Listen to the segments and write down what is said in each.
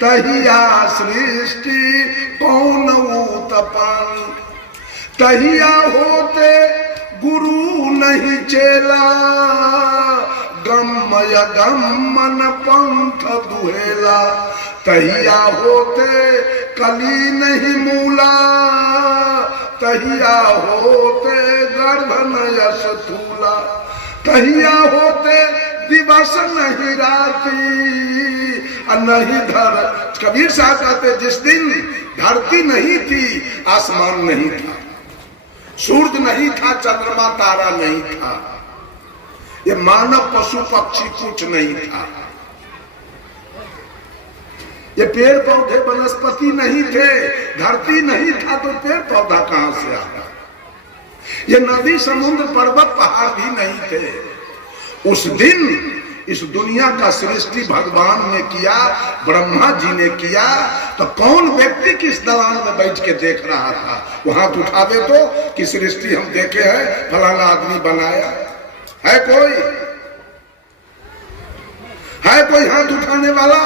तहिया सृष्टि कौन उत्पन्न, तहिया होते गुरु नहीं चेला, गम्य गमन पंथ दुहेला, तहिया होते कली नहीं मूला, तहिया होते गर्भ न स्थूला, तहिया होते दिवस नहीं राती नहीं धर। कबीर साहब कहते जिस दिन धरती नहीं थी, आसमान नहीं था, सूरज नहीं था, चंद्रमा तारा नहीं था, ये मानव पशु पक्षी कुछ नहीं था, ये पेड़ पौधे वनस्पति नहीं थे, धरती नहीं था तो पेड़ पौधा कहां से आता, ये नदी समुद्र पर्वत पहाड़ भी नहीं थे। उस दिन इस दुनिया का सृष्टि भगवान ने किया, ब्रह्मा जी ने किया, तो कौन व्यक्ति किस दलान में बैठ के देख रहा था? वहां तो उठा दे तो कि सृष्टि हम देखे हैं, फलाना आदमी बनाया है, कोई हाथ उठाने वाला?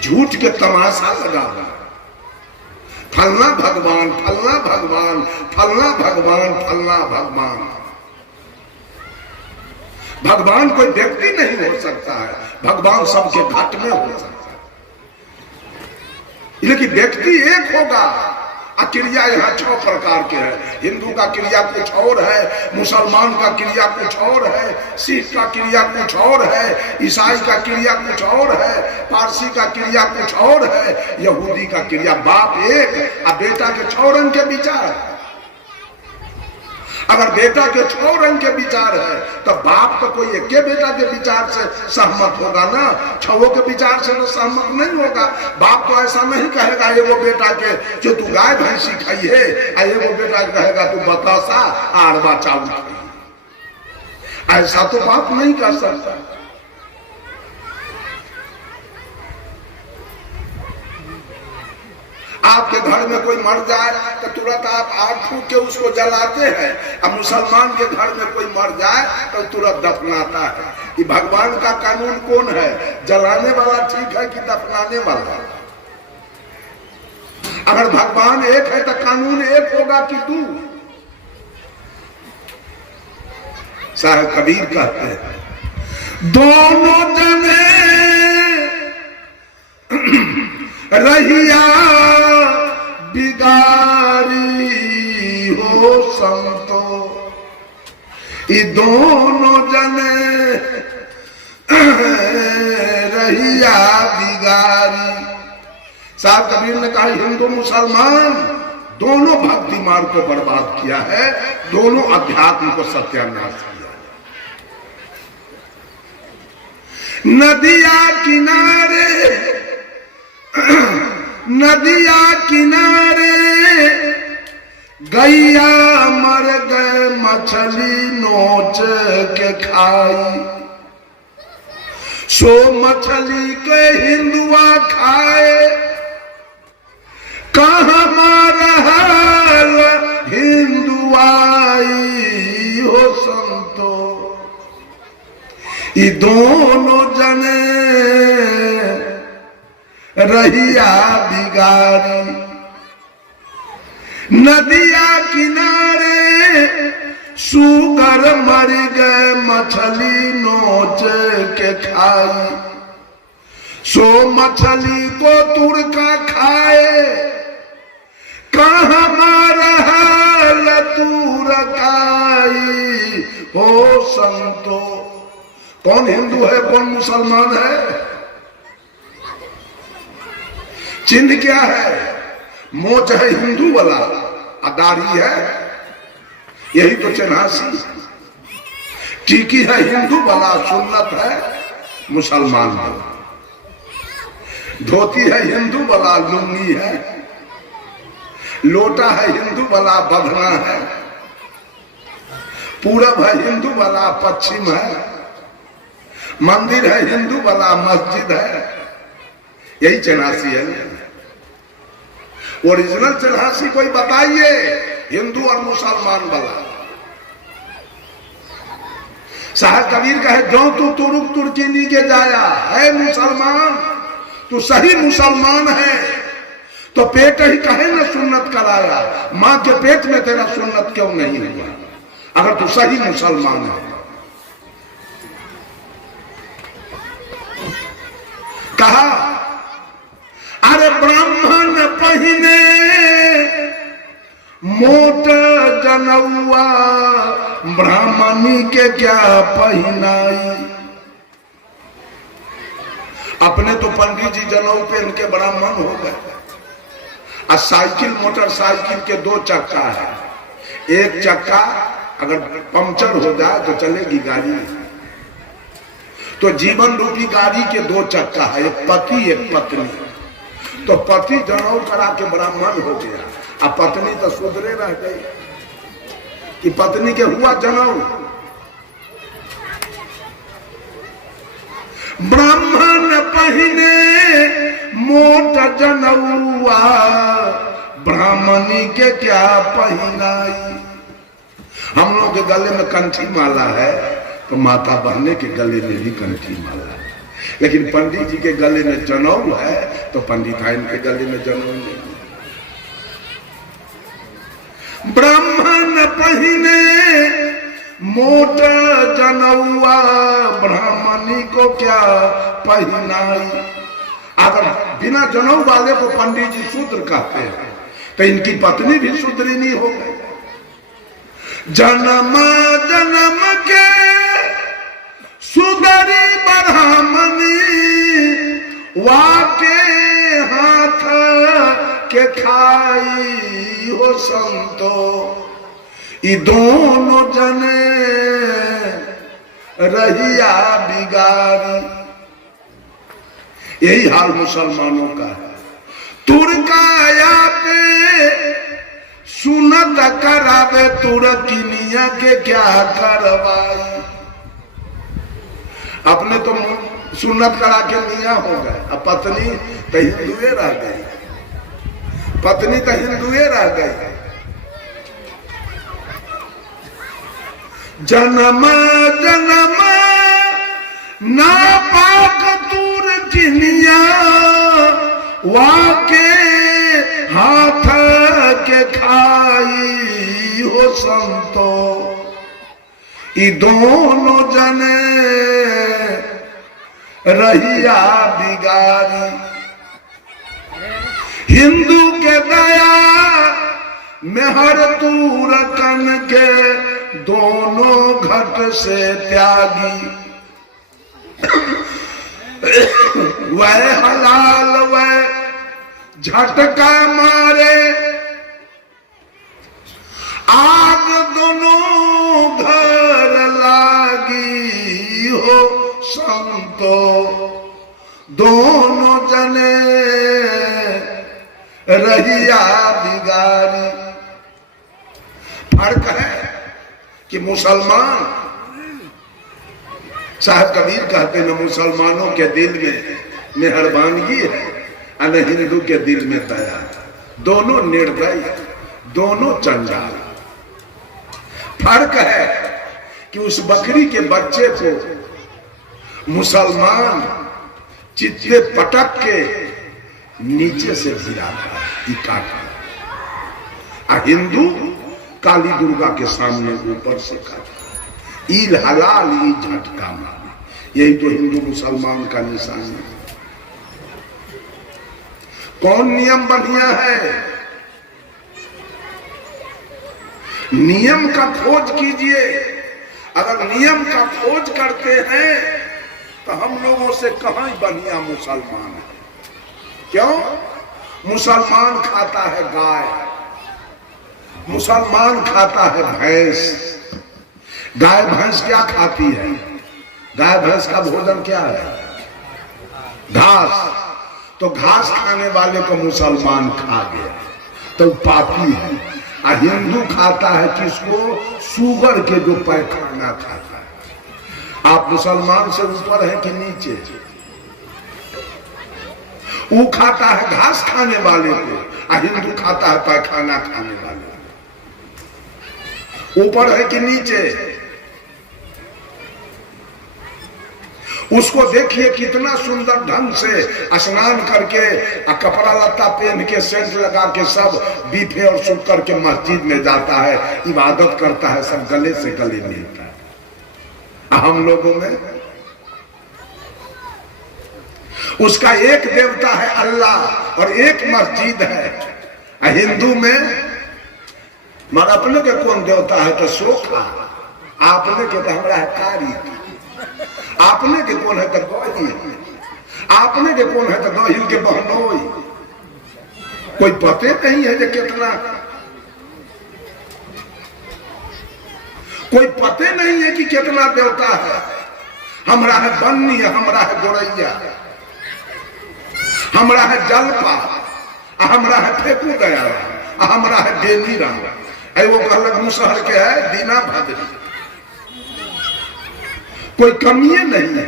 झूठ के तमाशा लगा हुआ, फलना भगवान, फलना भगवान, फलना भगवान, फलना भगवान। भगवान कोई व्यक्ति नहीं हो सकता है, भगवान सबके घट में हो सकता है, लेकिन व्यक्ति एक होगा। क्रिया यहाँ 6 प्रकार के हैं। हिंदू का क्रिया कुछ और है, मुसलमान का क्रिया कुछ और है, सिख का क्रिया कुछ और है, ईसाई का क्रिया कुछ और है, पारसी का क्रिया कुछ और है, यहूदी का क्रिया। बाप एक और बेटा के 6 रंग के विचार। अगर बेटा के 6 रंग के विचार है तो बाप तो कोई एक बेटा के विचार से सहमत होगा ना, 6 के विचार से तो सहमत नहीं होगा। बाप तो ऐसा नहीं कहेगा ये वो बेटा के जो तू गाय भैंसी खाई है, ये वो बेटा कहेगा तू बतासा आड़वा चावल खाई। ऐसा तो बाप नहीं कर सकता। आपके घर में कोई मर जाए तो तुरंत आप आग फूंक के उसको जलाते हैं, अब मुसलमान के घर में कोई मर जाए तो तुरंत दफनाता है। कि भगवान का कानून कौन है, जलाने वाला ठीक है कि दफनाने वाला? अगर भगवान एक है तो कानून एक होगा कि तू? साहब कबीर कहते हैं दोनों जने रहिया बिगारी हो संतो, ये दोनों जने रहिया बिगारी। साहब कबीर ने कहा हिंदू मुसलमान दोनों भक्ति मार्ग को बर्बाद किया है, दोनों अध्यात्म को सत्यानाश किया। नदिया किनारे नदिया किनारे गैया मर गए मछली नोच के खाई, सो मछली के हिंदुआ खाए, कहाँ मारहल हिंदुआई हो संतो, ये दोनों जने रहिया बिगारी। नदिया किनारे सुगर मर गए मछली नोच के खाई, सो मछली को तुरका खाए, कहाँ मारहल तुरकाई हो संतो। कौन हिंदू है कौन मुसलमान है? चिन्ह क्या है? मोच है हिंदू वाला, अदारी है, यही तो चिन्हासी। टीकी है हिंदू वाला, सुन्नत है मुसलमान वाला। धोती है हिंदू वाला, लुंगी है। लोटा है हिंदू वाला, बधना है। पूरब है हिंदू वाला, पश्चिम है। मंदिर है हिंदू वाला, मस्जिद है। यही चिन्हासी है। ओरिजिनल चिन्हासी कोई बताइए हिंदू और मुसलमान वाला। साहब कबीर कहे जो तू तुरुक तुर्की नीचे जाया है मुसलमान, तू सही मुसलमान है तो पेट ही कहे ना सुन्नत कराया, मां के पेट में तेरा सुन्नत क्यों नहीं हुआ अगर तू सही मुसलमान है। कहा अरे ब्राह्मण पहिने मोट जनौआ, ब्राह्मणी के क्या पहिनाई। अपने तो पंडित जी जनऊ पहन के ब्राह्मण हो गए, और साइकिल मोटरसाइकिल के दो चक्का है, एक चक्का अगर पंक्चर हो जाए तो चलेगी गाड़ी, तो जीवन रूपी गाड़ी के दो चक्का है, एक पति एक पत्नी। तो पति जनऊ करा के ब्राह्मण हो गया, अब पत्नी तो सुधरे रह गई कि पत्नी के हुआ जनऊ। ब्राह्मण पहिने मोट जनौआ, ब्राह्मणी के क्या पहिनाई। हम लोग के गले में कंठी माला है तो माता बहने के गले में भी कंठी माला है, लेकिन पंडित जी के गले में जनौ है तो पंडिताइन के गले में जनौ नहीं। ब्राह्मण पहिने मोट जनौआ, ब्राह्मणी को क्या पहिनाई। अगर बिना जनौ वाले को पंडित जी शूद्र कहते हैं तो इनकी पत्नी भी शूद्री नहीं हो गई। जन्म जन्म के सुदरी ब्राह्मणी, वाके हाथ के खाई हो संतो। ई दोनों जने रहिया बिगारी। यही हाल मुसलमानों का है। तुर्काया पे सुनत करावे, तुर्किनिया के क्या करवाई। अपने तो सुन्नत करा के मियाँ हो गए, अब पत्नी तो हिंदुए रह गई, पत्नी तो हिंदुए रह गई। जन्म जन्म ना पाक तुर्किनिया, वाके हाथ के खाई हो संतो। ई दोनों जने रहिया बिगारी। हिंदू के दया मेहर तुरकन के, दोनों घट से त्यागी। वह हलाल वह झटका मारे, आग दोनों घर लागी हो संतो। दोनों जने रहिया बिगारी। फर्क है कि मुसलमान, साहब कबीर कहते हैं, मुसलमानों के दिल में मेहरबानी है और हिंदू के दिल में दया। दोनों निर्दयी, दोनों चंडाल। फर्क है कि उस बकरी के बच्चे को मुसलमान चित्ते पटक के नीचे से गिराता, काटा, और हिंदू काली दुर्गा के सामने ऊपर से काटा। ईद हलाल ई झटका मार। यही तो हिंदू मुसलमान का निशान है। कौन नियम बढ़िया है? नियम का खोज कीजिए। अगर नियम का खोज करते हैं तो हम लोगों से कहां बढ़िया मुसलमान है। क्यों? मुसलमान खाता है गाय, मुसलमान खाता है भैंस। गाय भैंस क्या खाती है? गाय भैंस का भोजन क्या है? घास। तो घास खाने वाले को मुसलमान खा गया तो पापी है। और हिंदू खाता है किसको? शुगर के जो पैखाना खाता है। आप मुसलमान से ऊपर है कि नीचे? वो खाता है घास खाने वाले को, और हिंदू खाता है पैखाना खाने वाले को। ऊपर है कि नीचे? उसको देखिए कितना सुंदर ढंग से स्नान करके कपड़ा लत्ता पहन के सेंट लगा के सब बीफे और सुख करके मस्जिद में जाता है, इबादत करता है, सब गले से गले मिलता है। हम लोगों में उसका एक देवता है अल्लाह और एक मस्जिद है। हिंदू में मगर अपने के कौन देवता है तो सोखा, आपने के तो हमारा है कारी, आपने के कौन है तो गोही, आपने के कौन है तो गोहिल के बहनोई। कोई पते नहीं है जो कितना, कोई पते नहीं है कि कितना देवता है। हमारा है बन्नी, हमारा है गोरैया, हमारा है जलपा, हमारा है फेकू गया, हमारा है बेनी राम, वो कहलक मुसहर के है दीना भद्री। कोई कमी नहीं है।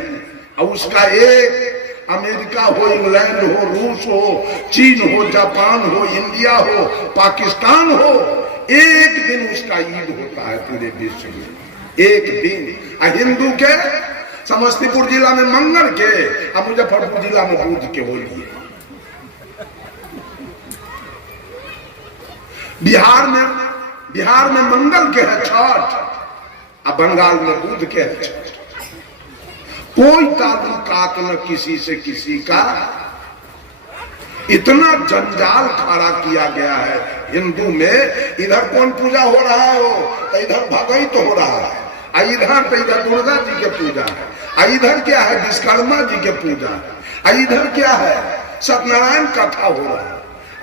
और उसका एक अमेरिका हो, इंग्लैंड हो, रूस हो, चीन हो, जापान हो, इंडिया हो, पाकिस्तान हो, एक दिन उसका ईद होता है पूरे विश्व में, एक दिन। हिंदू के समस्तीपुर जिला में मंगल के और मुजफ्फरपुर जिला में बुध के होली है। बिहार में मंगल के है छठ और बंगाल में बुध के है छठ। कोई ताल्लुकात न किसी से किसी का। इतना जंजाल खड़ा किया गया है हिंदू में। इधर कौन पूजा हो रहा हो तो इधर भगई तो हो रहा है, इधर तो इधर दुर्गा जी के पूजा है, इधर क्या है विश्वकर्मा जी के पूजा है, इधर क्या है सत्यनारायण कथा हो रहा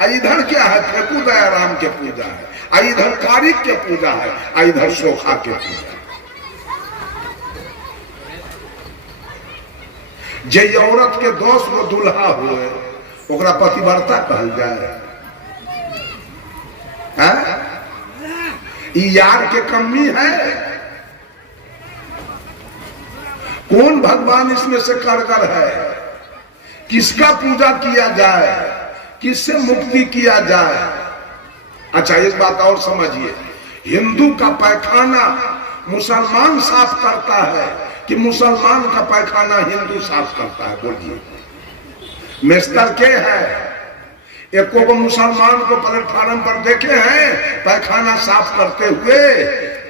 है, इधर क्या है फेकू दयाराम के पूजा है, इधर कारिक के पूजा है, इधर सोखा के पूजा है। जे औरत के 10 गो दुल्हा हुए ओकरा पतिव्रता कहल जाए? यार के कमी है? कौन भगवान इसमें से कारगर है? किसका पूजा किया जाए, किससे मुक्ति किया जाए? अच्छा एक बात और समझिए, हिंदू का पैखाना मुसलमान साफ करता है कि मुसलमान का पैखाना हिंदू साफ करता है? बोलिए। मेस्तर के है? एक को मुसलमान को प्लेटफार्म पर देखे हैं पैखाना साफ करते हुए?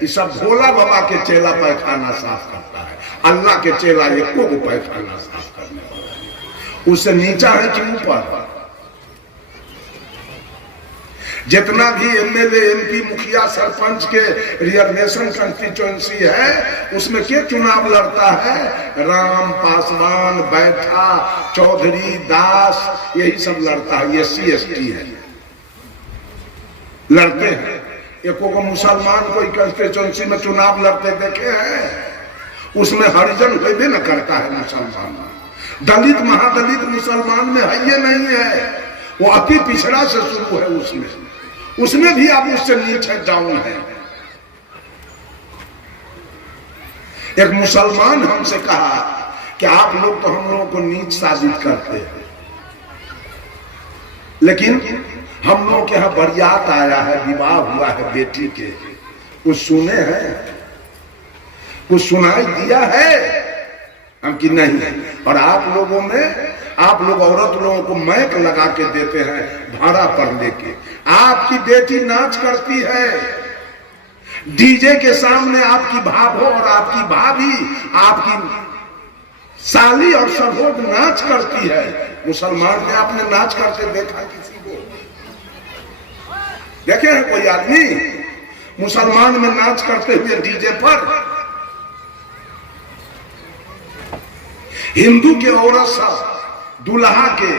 ये सब भोला बाबा के चेला पैखाना साफ करता है, अल्लाह के चेला एक को पैखाना साफ करने वाला है। उससे नीचा है कि ऊपर? जितना भी एमएलए, एमपी, मुखिया, सरपंच के रिजर्वेशन कंस्टिट्यूएंसी है उसमें के चुनाव लड़ता है? राम, पासवान, बैठा, चौधरी, दास, यही सब लड़ता है। SC ST है, लड़ते हैं। एक को मुसलमान कोई कंस्टिट्यूएंसी में चुनाव लड़ते देखे हैं? उसमें हरिजन होबे न करता है मुसलमान। दलित महादलित मुसलमान में है ये नहीं है, वो अति पिछड़ा से शुरू है। उसमें भी आप उससे नीचे डाउन है। एक मुसलमान हमसे कहा कि आप लोग तो हम लोगों को नीच साबित करते हैं, लेकिन हम लोग के यहाँ बरियात आया है, विवाह हुआ है बेटी के, कुछ सुने हैं, कुछ सुनाई दिया है? हम कि नहीं। और आप लोगों में, आप लोग औरत लोगों को मैक लगा के देते हैं भाड़ा पर लेके। आपकी बेटी नाच करती है डीजे के सामने, आपकी भाभो और आपकी भाभी, आपकी साली और सहोद नाच करती है। मुसलमान में आपने नाच करते देखा किसी को? देखे हैं कोई आदमी मुसलमान में नाच करते हुए डीजे पर? हिंदू के औरत सब दुल्हा के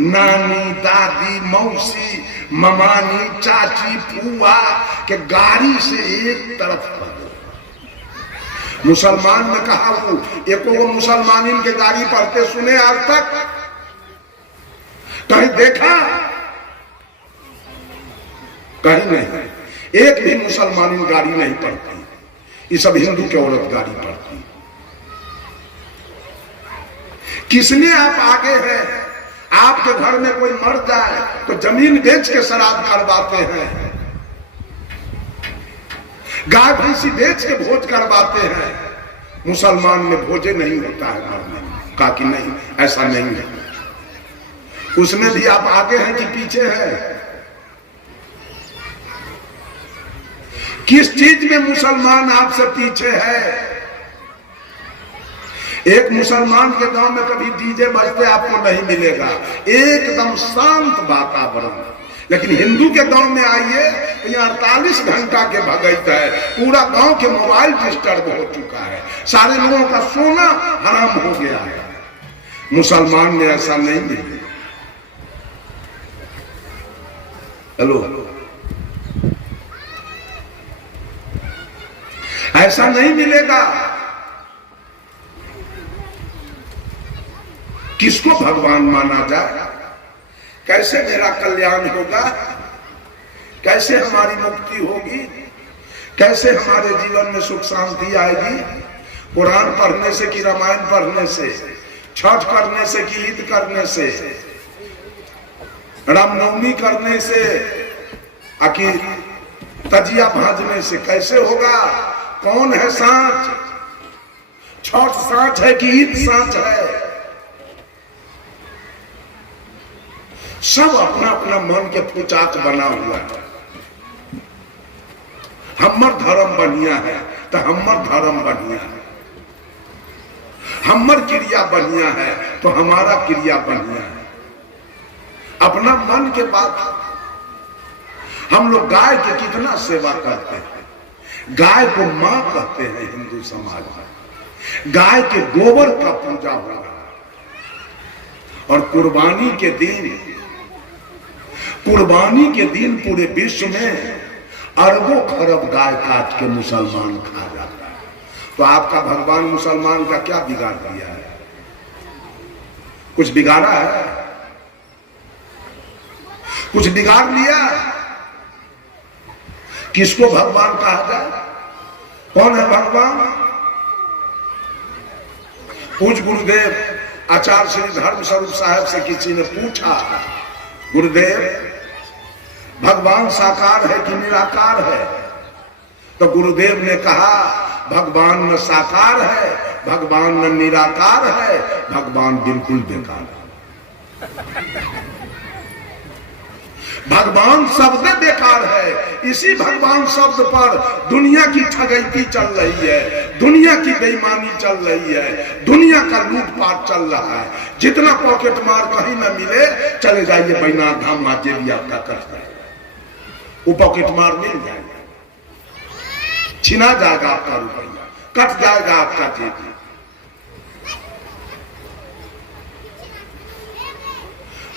नानी, दादी, मौसी, ममानी, चाची, फूआ के गाड़ी से एक तरफ पर। मुसलमान में कहा वो एको मुसलमानिन के गाड़ी पढ़ते सुने आज तक? कहीं देखा? कहीं नहीं। एक भी मुसलमानिन गाड़ी नहीं पढ़ती, ये सब हिंदू के औरत गाड़ी पढ़ती। किसने आप आगे हैं? आपके घर में कोई मर जाए तो जमीन बेच के श्राद्ध करवाते हैं, गाय भैंसी बेच के भोज करवाते हैं, मुसलमान में भोजे नहीं होता है मरने में। कहा कि नहीं, ऐसा नहीं है। उसमें भी आप आगे हैं कि पीछे हैं? किस चीज में मुसलमान आपसे पीछे है? एक मुसलमान के गांव में कभी डीजे बजते आपको नहीं मिलेगा, एकदम शांत वातावरण। लेकिन हिंदू के गांव में आइए तो यहाँ 48 घंटा के भगत है, पूरा गांव के मोबाइल डिस्टर्ब हो चुका है, सारे लोगों का सोना हराम हो गया है। मुसलमान में ऐसा नहीं मिलेगा। हेलो, ऐसा नहीं मिलेगा। किसको भगवान माना जाए? कैसे मेरा कल्याण होगा? कैसे हमारी मुक्ति होगी? कैसे हमारे जीवन में सुख शांति आएगी? कुरान पढ़ने से कि रामायण पढ़ने से, छठ करने से कि ईद करने से, रामनवमी करने से कि तजिया भाजने से कैसे होगा? कौन है साच? छठ साच है कि ईद साच है? सब अपना अपना मन के पुचाक बना हुआ है। हमर धर्म बढ़िया है तो हमर धर्म बढ़िया है, हमर क्रिया बढ़िया है तो हमारा क्रिया बढ़िया है। अपना मन के बात। हम लोग गाय की कितना सेवा करते हैं। गाय को मां कहते हैं हिंदू समाज में। गाय के गोबर का पूजा हो रहा है। और कुर्बानी के दिन पूरे विश्व में अरबों खरब गाय काट के मुसलमान खा जाता है। तो आपका भगवान मुसलमान का क्या बिगाड़ दिया है? कुछ बिगाड़ा है? कुछ बिगाड़ लिया? किसको भगवान कहा जाए? कौन है भगवान? पूज्य गुरुदेव आचार्य श्री धर्म स्वरूप साहब से किसी ने पूछा, गुरुदेव भगवान साकार है कि निराकार है? तो गुरुदेव ने कहा, भगवान न साकार है, भगवान न निराकार है, भगवान बिल्कुल बेकार है। भगवान शब्द बेकार है। इसी भगवान शब्द पर दुनिया की ठगैती चल रही है, दुनिया की बेईमानी चल रही है, दुनिया का लूटपाट चल रहा है। जितना पॉकेट मार कहीं न मिले, चले जाइए बैनाथ धाम माजेली आपका कष्ट है, वो पॉकेट मार मिल जाएगा, छिना जाएगा आपका रुपया, कट जाएगा आपका जेब।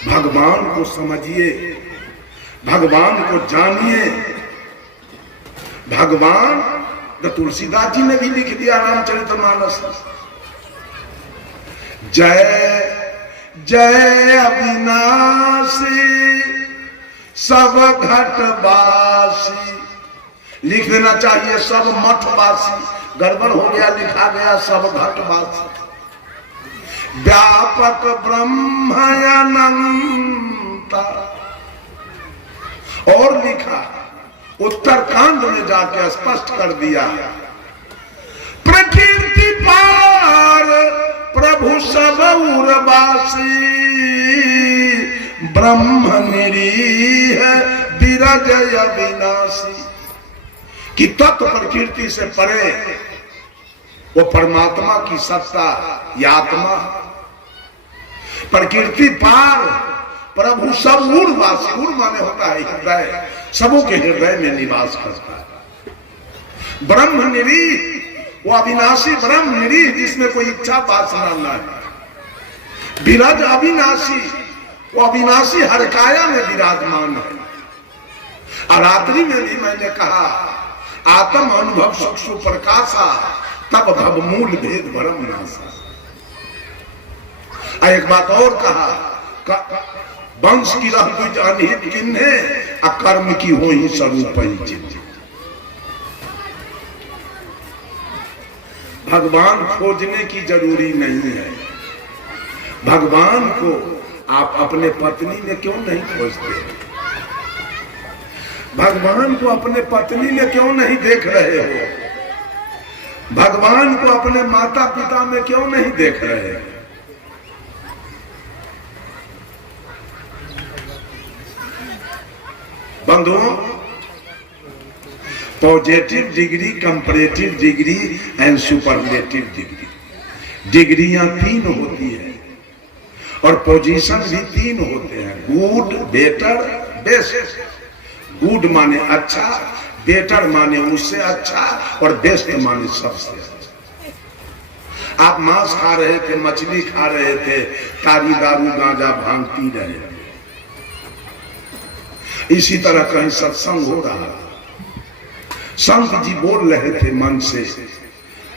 भगवान को समझिए, भगवान को जानिए। भगवान तो तुलसीदास जी ने भी लिख दिया रामचरितमानस। जय जय अविनाशी सब घटवासी। लिख देना चाहिए सब मठवासी, गड़बड़ हो गया, लिखा गया सब घटवासी। व्यापक ब्रह्म अनंता। और लिखा उत्तरकांड में जाके स्पष्ट कर दिया, प्रकृति पार प्रभु सब उर्वासी, ब्रह्म निरीह विरज अविनाशी। कि तत्व प्रकृति से परे वो परमात्मा की सत्ता या आत्मा। प्रकृति पार प्रभु सब उर्वासी। उर माने होता है हृदय, सबों के हृदय में निवास करता है। ब्रह्म निरीह, वो अविनाशी ब्रह्म निरीह जिसमें कोई इच्छा वासना न है। विरज अविनाशी, वो अविनाशी हर काया में विराजमान है। और रात्रि में भी मैंने कहा, आत्म अनुभव सुख सुप्रकाशा, तब भव मूल भेद भरम नासा। एक बात और कहा, वंश की रह अनहित किन्हे, अकर्म की हो ही स्वरूप ही। भगवान खोजने की जरूरी नहीं है। भगवान को आप अपने पत्नी में क्यों नहीं खोजते? भगवान को अपने पत्नी में क्यों नहीं देख रहे हो? भगवान को अपने माता पिता में क्यों नहीं देख रहे? बंधुओं, positive degree, comparative degree and superlative degree, डिग्रियां 3 होती है और पोजीशन भी 3 होते हैं, गुड, बेटर, बेस्ट। गुड माने अच्छा, बेटर माने उससे अच्छा और बेस्ट माने सबसे अच्छा। आप मांस खा रहे थे, मछली खा रहे थे, तारी दारू गांजा भांग पी रहे थे, इसी तरह कहीं सत्संग हो रहा था, संत जी बोल रहे थे मन से,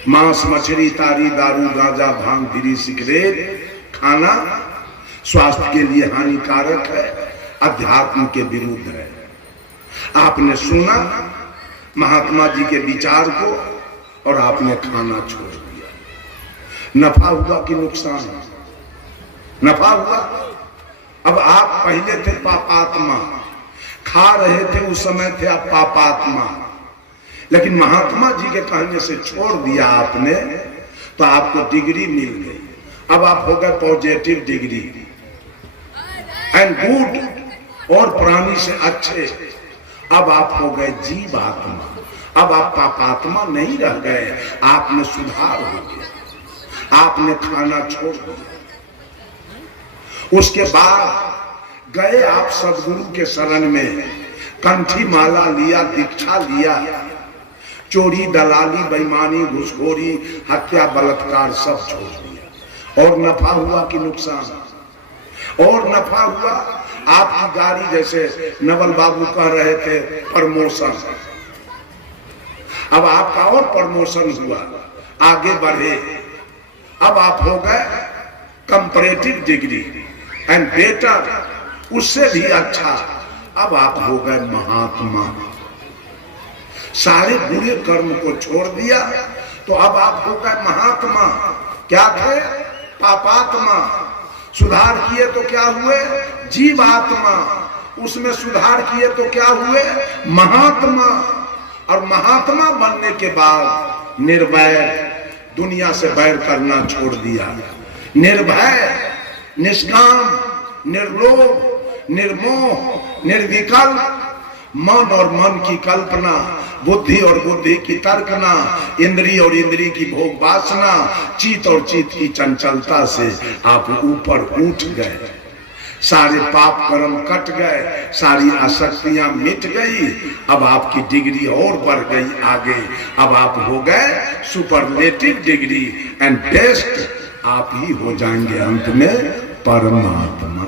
मांस मछली तारी दारू गांजा भांग बीड़ी सिगरेट खाना स्वास्थ्य के लिए हानिकारक है, अध्यात्म के विरुद्ध है। आपने सुना महात्मा जी के विचार को और आपने खाना छोड़ दिया। नफा हुआ कि नुकसान? नफा हुआ। अब आप पहले थे पापात्मा, खा रहे थे, उस समय थे आप पापात्मा, लेकिन महात्मा जी के कहने से छोड़ दिया आपने, तो आपको डिग्री मिल गई। अब आप हो गए पॉजिटिव डिग्री एंड गुड, और प्राणी से अच्छे। अब आप हो गए जीवात्मा। अब आप पापात्मा नहीं रह गए, आप में सुधार हो गया, आपने खाना छोड़ दिया। उसके बाद गए आप सदगुरु के शरण में, कंठी माला लिया, दीक्षा लिया, चोरी दलाली बेईमानी घुसखोरी हत्या बलात्कार सब छोड़ दिया। और नफा हुआ कि नुकसान? और नफा हुआ। आपकी गाड़ी, जैसे नवल बाबू कह रहे थे, प्रमोशन, अब आपका और प्रमोशन हुआ, आगे बढ़े। अब आप हो गए कंपैरेटिव डिग्री एंड बेटर, उससे भी अच्छा। अब आप हो गए महात्मा, सारे बुरे कर्म को छोड़ दिया, तो अब आप हो गए महात्मा। क्या थे? पापात्मा। सुधार किए तो क्या हुए? जीवात्मा। उसमें सुधार किए तो क्या हुए? महात्मा। और महात्मा बनने के बाद निर्वैर, दुनिया से बैर करना छोड़ दिया, निर्भय, निष्काम, निर्लोभ, निर्मोह, निर्विकल्प, मन और मन की कल्पना, बुद्धि और बुद्धि की तर्कना, इंद्रिय और इंद्रिय की भोग वासना, चित्त और चित्त की चंचलता से आप ऊपर उठ गए। सारे पाप कर्म कट गए, सारी आसक्तियां मिट गई। अब आपकी डिग्री और बढ़ गई आगे। अब आप हो गए सुपरलेटिव डिग्री एंड बेस्ट। आप ही हो जाएंगे अंत में परमात्मा।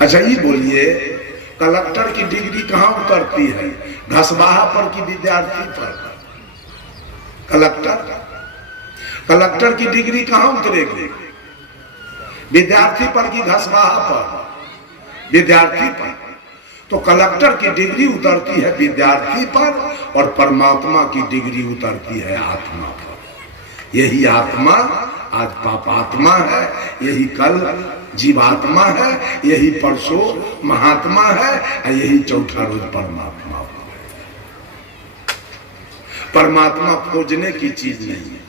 अच्छा, ये बोलिए, कलेक्टर की डिग्री कहां उतरती है? घसबाहा पर की विद्यार्थी पर? कलेक्टर की डिग्री कहां उतरेगी? विद्यार्थी पर की घसबाहा पर? विद्यार्थी पर। तो कलेक्टर की डिग्री उतरती है विद्यार्थी पर और परमात्मा की डिग्री उतरती है आत्मा पर। यही आत्मा आज पापात्मा है, यही कल जीवात्मा है, यही परसों महात्मा है, यही चौथा रोज परमात्मा है। परमात्मा खोजने की चीज नहीं है।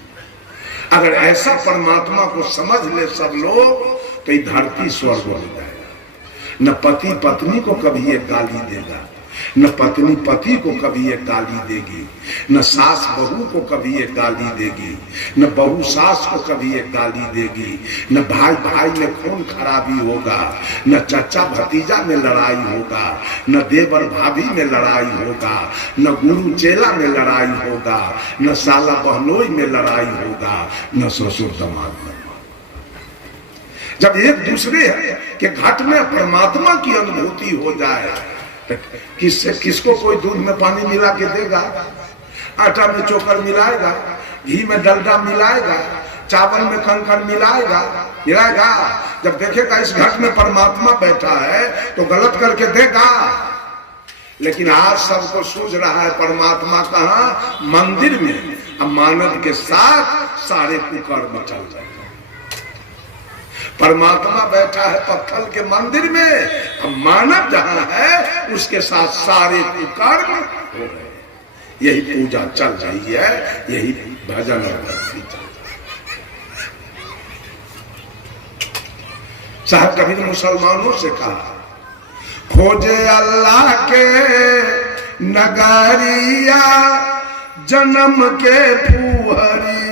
अगर ऐसा परमात्मा को समझ ले सब लोग, तो ये धरती स्वर्ग हो जाएगा। न पति पत्नी को कभी एक गाली देगा, न पत्नी पति को कभी एक गाली देगी, न सास बहू को कभी एक गाली देगी, न बहू सास को कभी एक गाली देगी, न भाई भाई में खून खराबी होगा, न चचा भतीजा में लड़ाई होगा, न देवर भाभी में लड़ाई होगा, न गुरु चेला में लड़ाई होगा, न साला बहनोई में लड़ाई होगा, न ससुर दामाद में। जब एक दूसरे के घट में परमात्मा की अनुभूति हो जाए, किसको कोई दूध में पानी मिला के देगा, आटा में चोकर मिलाएगा, घी में डलडा मिलाएगा, चावल में कंकड़ मिलाएगा? जब देखेगा इस घट में परमात्मा बैठा है तो गलत करके देगा। लेकिन आज सबको सूझ रहा है परमात्मा कहाँ? मंदिर में। अब मानव के साथ सारे कुकर्म चल रहे हैं। परमात्मा बैठा है पत्थर के मंदिर में, अब मानव जहां है उसके साथ सारे कुकर्म हो रहे हैं। यही पूजा चल रही है, यही भजन और भक्ति चल रही है। साहब कभी ने मुसलमानों से कहा, खोजे अल्लाह के नगरिया जन्म के फुहरी।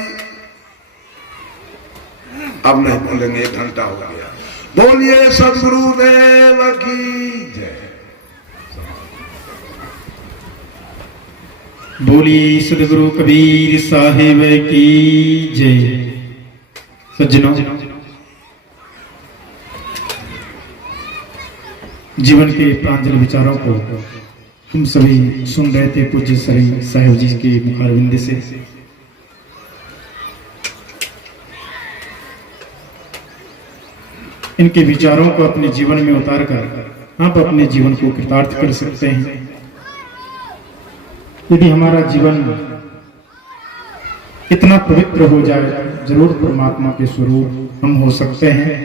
अब नहीं बोलेंगे, 1 घंटा हो गया। बोलिए सदगुरुदेव की जय। बोलिए सदगुरु कबीर साहिब की जय। सज्जनों, जीवन के प्रांजल विचारों को हम सभी सुन रहे थे पूज्य श्री साहिब जी के मुखारविंद से। इनके विचारों को अपने जीवन में उतारकर आप अपने जीवन को कृतार्थ कर सकते हैं। यदि हमारा जीवन इतना पवित्र हो जाए, जरूर परमात्मा के स्वरूप हम हो सकते हैं।